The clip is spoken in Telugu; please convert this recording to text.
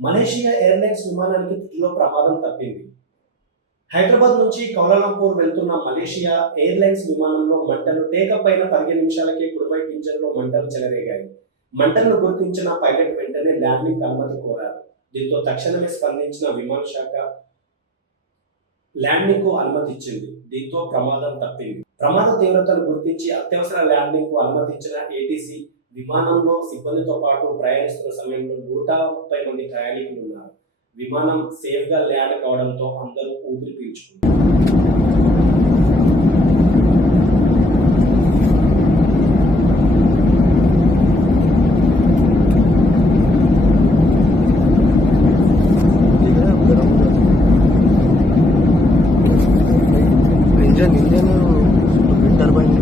మలేషియా ఎయిర్లైన్స్ విమానానికి త్రుటిలో ప్రమాదం తప్పింది. హైదరాబాద్ నుంచి కౌలాలంపూర్ వెళ్తున్న మలేషియా ఎయిర్లైన్స్ విమానంలో మంటలు టేకప్ అయిన పదిహేను నిమిషాలకే కుడివైపు ఇంజన్లో మంటలు చెలరేగాయి. మంటలను గుర్తించిన పైలట్ వెంటనే ల్యాండింగ్ అనుమతి కోరారు. దీంతో తక్షణమే స్పందించిన విమాన శాఖ ల్యాండింగ్కు అనుమతి ఇచ్చింది దీంతో ప్రమాదం తప్పింది. ప్రమాద తీవ్రతను గుర్తించి అత్యవసర ల్యాండింగ్కు అనుమతించిన ఏటీసీ విమానంలో సిబ్బందితో పాటు ప్రయాణిస్తున్న సమయంలో నూట ముప్పై మంది ప్రయాణికులు ఉన్నారు విమానం సేఫ్గా ల్యాండ్ కావడంతో అందరూ ఊపిరి పీల్చుకున్నారు ఇంజన్ ఇంజన్ టర్బైన్